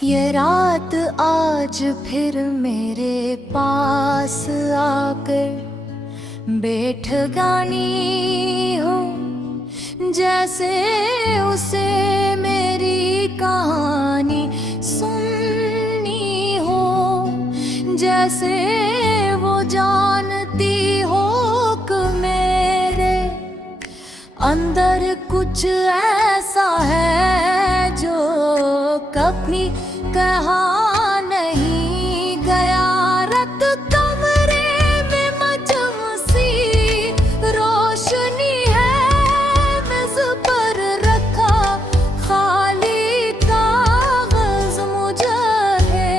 ये रात आज फिर मेरे पास आकर बैठ गानी हो, जैसे उसे मेरी कहानी सुननी हो, जैसे वो जानती हो कि मेरे अंदर कुछ ऐसा है जो कभी कहा नहीं गया। रात कमरे में मजम सी रोशनी है, मेज पर रखा खाली कागज मुझे है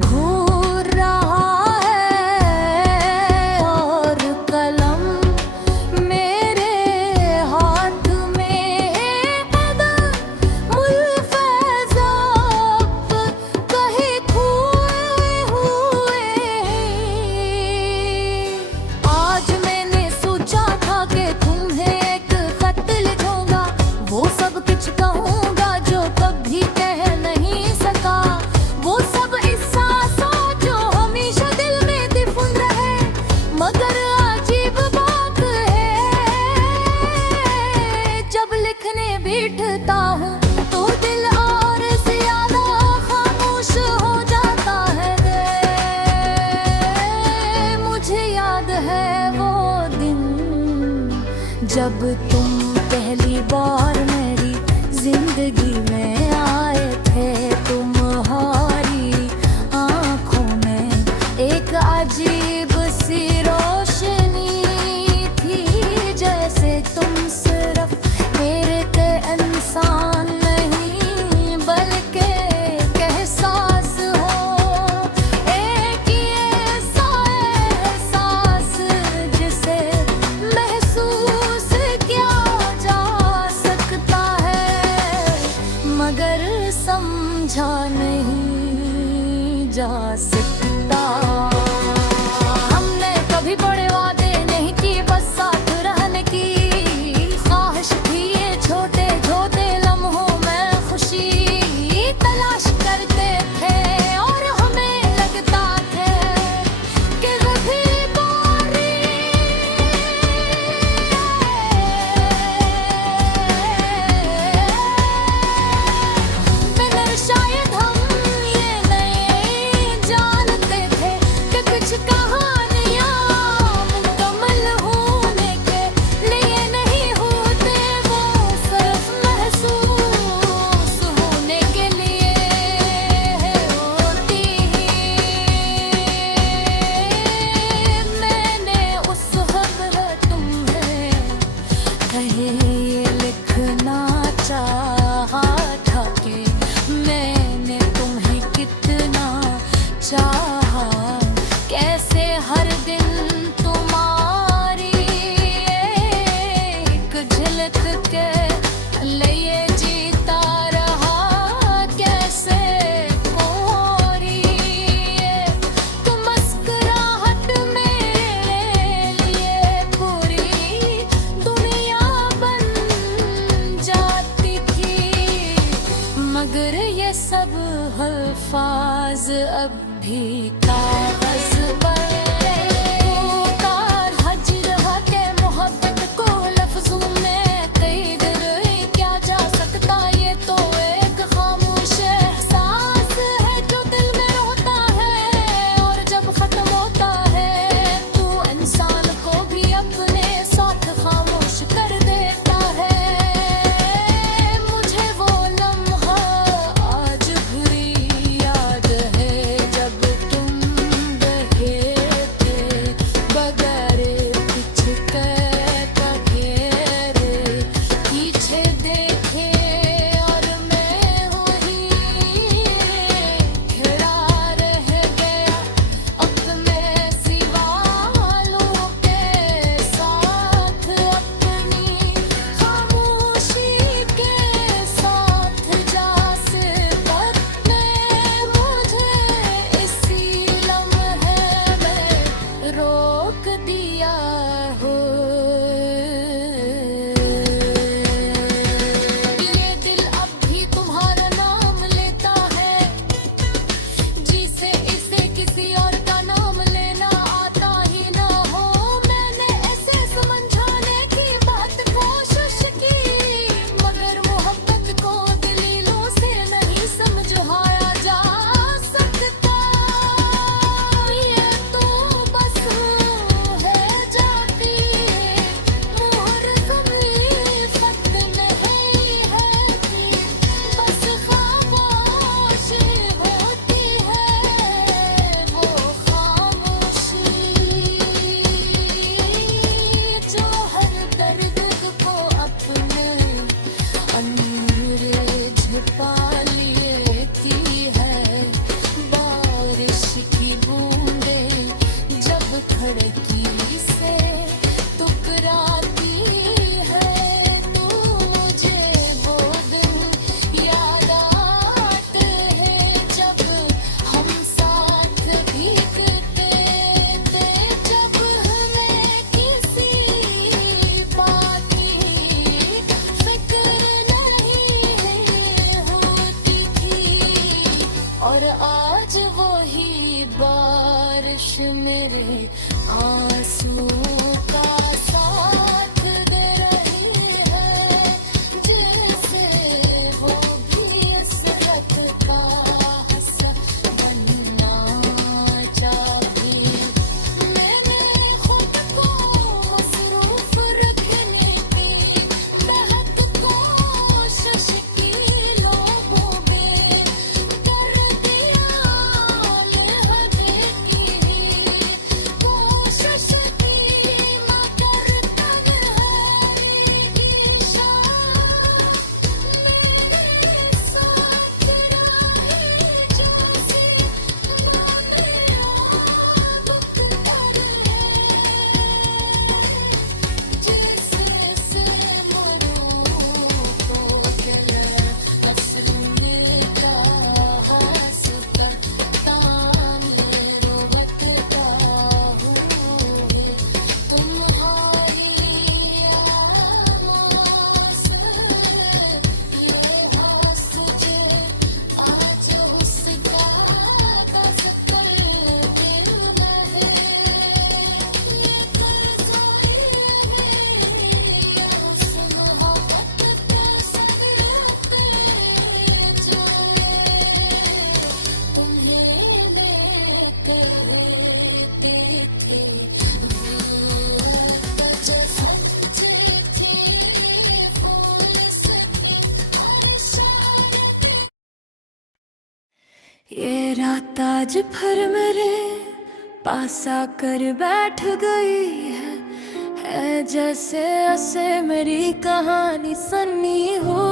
घूर रहा है और कलम मेरे हाथ में कहीं खोए हुए। आज मैंने सोचा था कि तुम्हें एक खत लिखूंगा, वो सब कुछ कहूंगा जो कभी कह नहीं सका, वो सब एहसास जो हमेशा दिल में दफन रहे। मगर अजीब बात है, जब लिखने बैठता हूँ तो दिल और ज्यादा खामोश हो जाता है। मुझे याद है वो दिन जब तुम पहली बार मेरी जिंदगी में आए थे। तुम्हारी आंखों में एक अजीब सी रोशनी थी, जैसे तुम सिर्फ मेरे के इंसान नहीं बल्कि एक एहसास हो। एक ये ऐसा एहसास जिसे महसूस किया जा सकता है, मगर समझा नहीं जा सकता। हमने कभी बड़े वादे नहीं किए, बस साथ रहने की ख्वाहिश थी। ये छोटे छोटे लम्हों में खुशी तलाश करते थे और हमें लगता था कि कभी बारी मगर शायद हम ये नहीं जानते थे कि कुछ कहानियाँ मुकम्मल होने के लिए नहीं होते, वो सिर्फ महसूस होने के लिए होती ही। मैंने उस वक्त तुम्हें कहे ये लिखना चाहा था कि मैंने तुम्हें कितना चाहा, कैसे हर दिन तुम्हारी एक झलक के लिए जीता रहा, कैसे कोरी तुम मुस्कुराहट मेरे लिए पूरी दुनिया बन जाती थी। मगर ये सब अल्फाज अब भी कागज पर पुकार हजर के मोहब्बत को लफ्जों में कैद नहीं किया जा सकता। ये तो एक खामोश एहसास है जो दिल में होता है, और जब खत्म होता है तो इंसान को भी अपने साथ खामोश कर देता है। मुझे वो लम्हा आज भी याद है जब तुम रहे और आज वही बारिश मेरे आंसू का साथ दे रही है, जैसे वो भी असरत का हंस बनना चाहे। मैंने खुद को मसरूफ रखने की बेहद कोशिश की, लोगों में कर दिया लेहदे की कोशिश की, मगर तन्हाई शाम मेरे साथ रही, जैसे वो मेरा दुख जिससे मरूं तो चले असलने का हंसता तामीर वक़्ता हुए, तुम्हारी आवाज़ ये हास तुझे आज उसका बस कल दिल में है, ये कर्ज़ों ये उस मोहब्बत के सदक़े चले, तुम्हें लेकर देती थी जो संचली थी फूल सी और शान। ये रात आज भर मेरे पास आकर बैठ गई है जैसे ऐसे मेरी कहानी सुनी हो,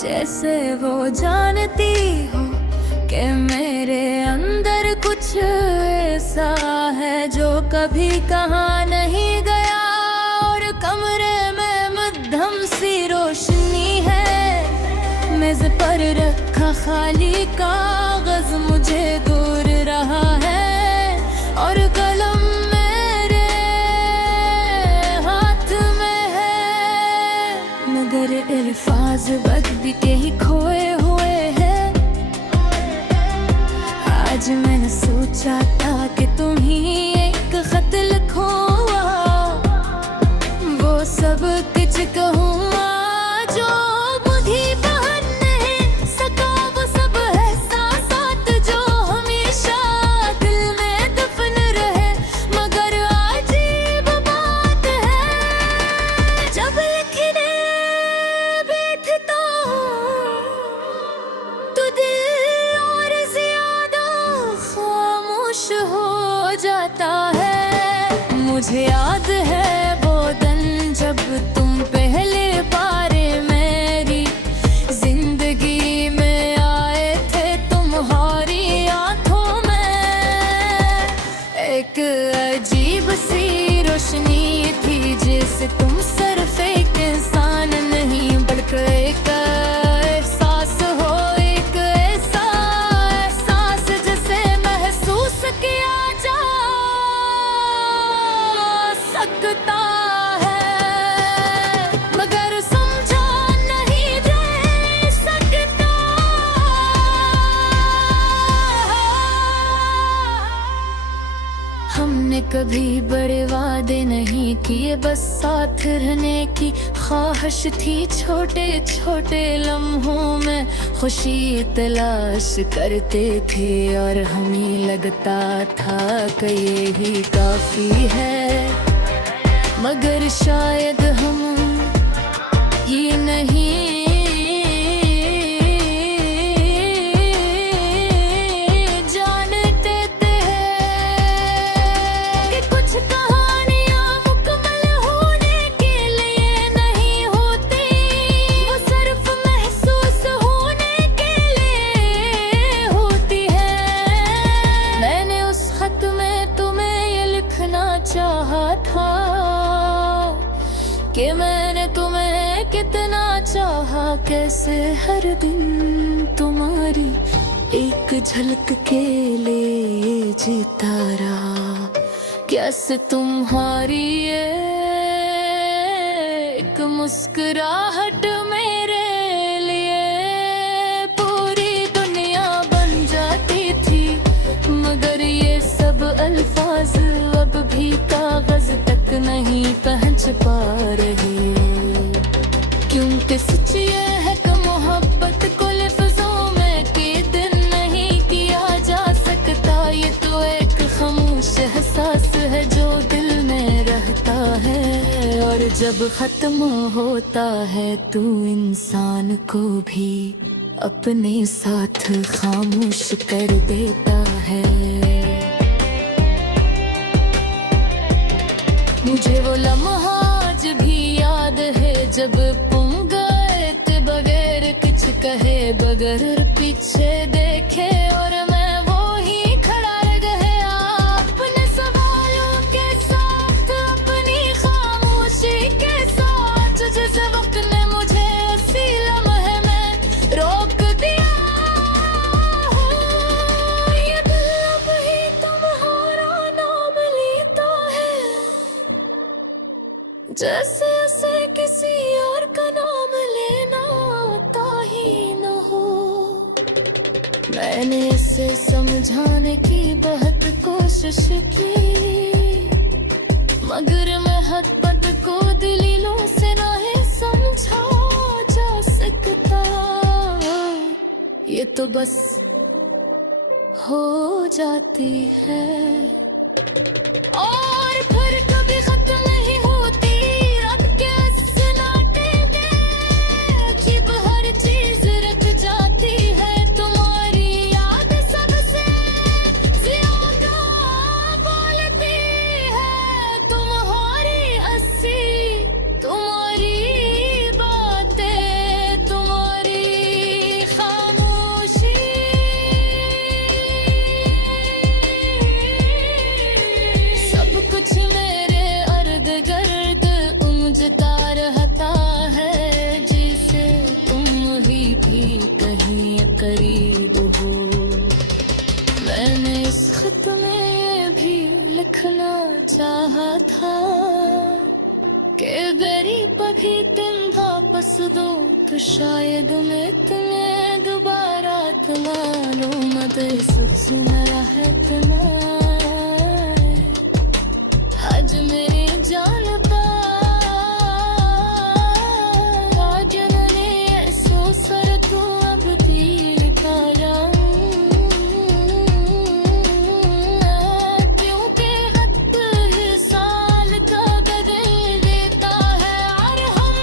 जैसे वो जानती हो कि मेरे अंदर कुछ ऐसा है जो कभी कहा नहीं गया, और कमरे में मद्धम सी रोशनी है, मेज पर रखा खाली कागज मुझे दूर रहा है, और कलम मेरे हाथ में है, मगर अल्फाज बदबीते ही खोए हुए हैं। आज मैंने सोचा था कि तुम ही एक खत लिखो, वो सब कुछ कहूँगा जो मुझे बहन नहीं सका, वो सब एहसासात जो हमेशा दिल में दफन रहे, मगर अजीब बात है जब लिखने बैठता हूँ तो दिल और ज्यादा खामोश हो जाता है। मुझे याद है वो दिन जब तुम पहले बार मेरी जिंदगी में आए थे, तुम्हारी आंखों में एक अजीब सी रोशनी थी, जिसे तुम सिर्फ एक इंसान नहीं बल्कि एक एहसास हो, एक ऐसा एहसास जिसे महसूस किया जा सकता है, मगर समझा नहीं जा सकता। हमने कभी बड़े वादे नहीं किए, बस साथ रहने की ख्वाहिश थी, छोटे छोटे लम्हों में खुशी तलाश करते थे, और हमें लगता था कि ये ही काफी है, मगर शायद हम ये नहीं जानते थे कि कुछ कहानियां मुकम्मल होने के लिए नहीं होती, वो सिर्फ महसूस होने के लिए होती है। मैंने उस खत में तुम्हें ये लिखना चाहा था कि मैंने तुम्हें कितना चाहा, कैसे हर दिन तुम्हारी एक झलक के लिए जीता रहा, कैसे तुम्हारी एक मुस्कुराहट मेरे लिए पूरी दुनिया जब खत्म होता है तू इंसान को भी अपने साथ खामोश कर देता है। मुझे वो लम्हा आज भी याद है जब तुम गए थे बगैर कुछ कहे, बगैर पीछे देखे, और मैं वो ही खड़ा रह गया अपने सवालों के साथ, अपनी खामोशी के साथ। जिस वक्त ने मुझे उसी लम्हे में रोक दिया, ये दिल अब ही तुम्हारा नाम लेता है, जैसे उसे किसी और का नाम लेना आता ही न हो। मैंने इसे समझाने की बहुत कोशिश की, मगर मैं हद पद को दलीलों से नहीं समझा जा सकता। ये तो बस हो जाती है और फिर कभी खत्म नहीं होती। रब के सन्नाटे में अजीब हर चीज रख जाती है, तुम्हारी याद सबसे ज्यादा बोलती है। तुम्हारी हंसी, तुम्हारी बातें, तुम्हारी खामोशी, सब कुछ मेरे अर्द गर्द उमजता रहता है, जिसे तुम ही भी कहीं करीब हो। मैंने इस खत में भी लिखना चाहा था कि गरीब भी तुम वापस दो, तो शायद मैं तुम्हें दोबारा तुम्हारो मत सुन रहा तुम्हें। आज मेरी जान पा, आज मैंने ऐसो सर तो अब भी लिखा जाऊं, क्योंकि हद साल का बदल देता है, और हम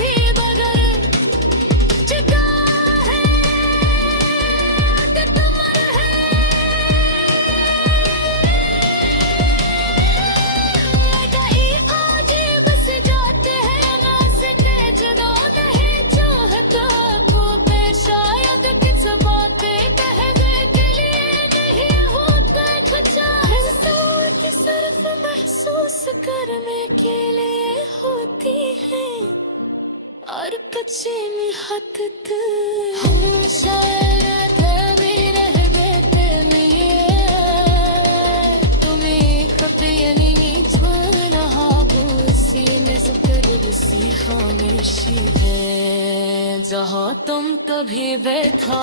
भी बदल चुका है कि तुम है। कहीं अजीब से जाते हैं ना सके जुदा नहीं चाहता को पे, शायद किस बातें कह गए के लिए नहीं होता कुछ। एहसास सिर्फ महसूस करने के लिए होती है, और कच्चे में हद हम शायद भी रह देते नहीं। तुम्हें कभी नहीं छोड़ रहा वो, इसी में जिक्र उसी खामोशी है जहाँ तुम कभी बैठा।